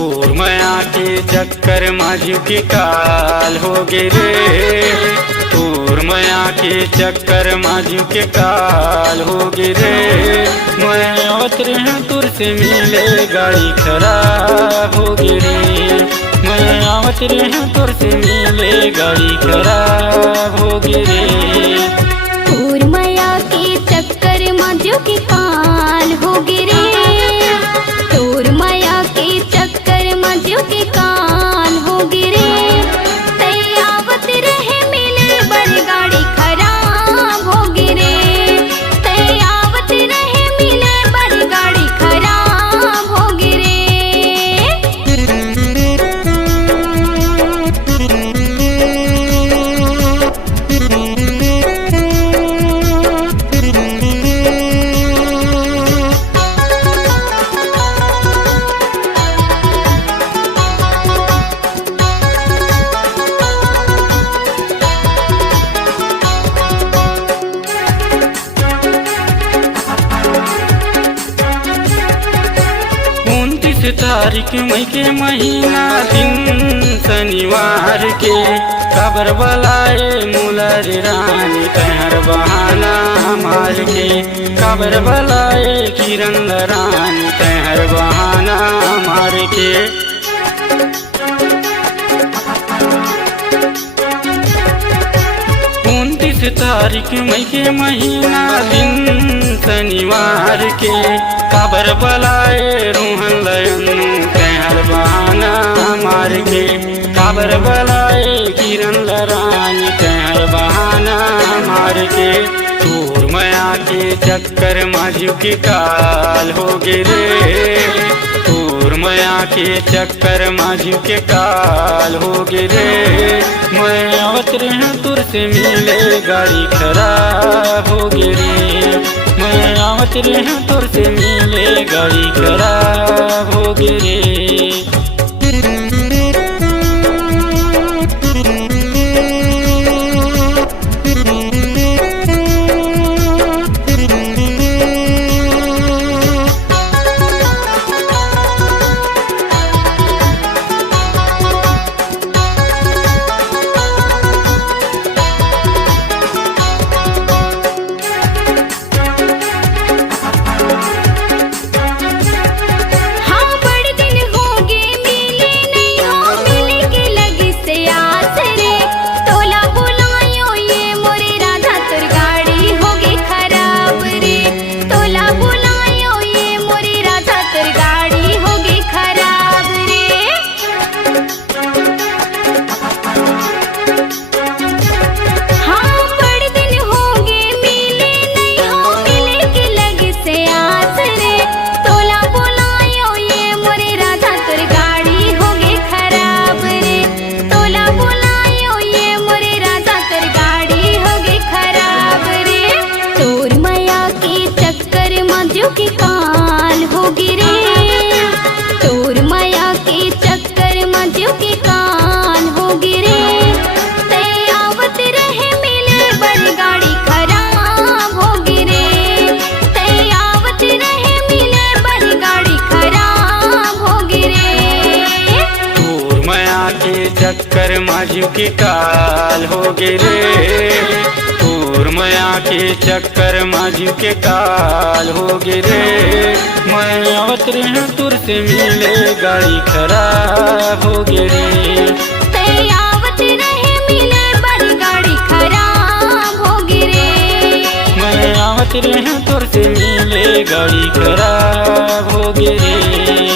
तोर माया के चक्कर माझी के काल हो गे रे। तोर माया के चक्कर माझी के काल हो गे रे। मैं आवत रहे तुर से मिले गाड़ी खराब हो गे रे। मैं आवत रहे तुर से मिले गाड़ी खराब हो गे रे। तोर माया के चक्कर माझी के काल हो गे रे। तोर माया के चक्कर माझी के काल हो गे रे। तै आवत रहे मिले बर गाड़ी खराब हो गे रे। तै आवत रहे मिले बर गाड़ी खराब हो गे रे। तारीख मई के महीना दिन शनिवार के खबर बलाए मुलर रानी तहर बहाना मार के। खबर बलाए किरण रानी तहर बहाना मार के। 29 तारीख मई के महीना दिन शनिवार के खबर बलाए रोहन लयनु तहर बहाना मार के। खबर बलाए किरण रानी तहर बहाना मार के। तोर माया के चक्कर माझी के काल हो गे रे। तोर माया के चक्कर माझी के काल हो गे रे। मैं आवत रहे तुर से मिले गाड़ी खराब हो गे रे। मैं आवत रहे तुर से मिले गाड़ी खराब हो गे रे। के काल हो गे रे। तोर माया के चक्कर माझी के काल हो गे रे। तै आवत रहे मिले बर गाड़ी खराब हो गे रे। तै आवत रहे मिले बर गाड़ी खराब हो गे रे। तोर माया के चक्कर माझी के काल हो गे रे। तोर माया के चक्कर माझी के काल हो गे रे। मैं आवत रहे तुर से मिले गाड़ी खराब हो गे रे। तै आवत रहे मिले बर गाड़ी खराब हो गे रे। मैं आवत रहे तुर से मिले गाड़ी खराब हो गे रे।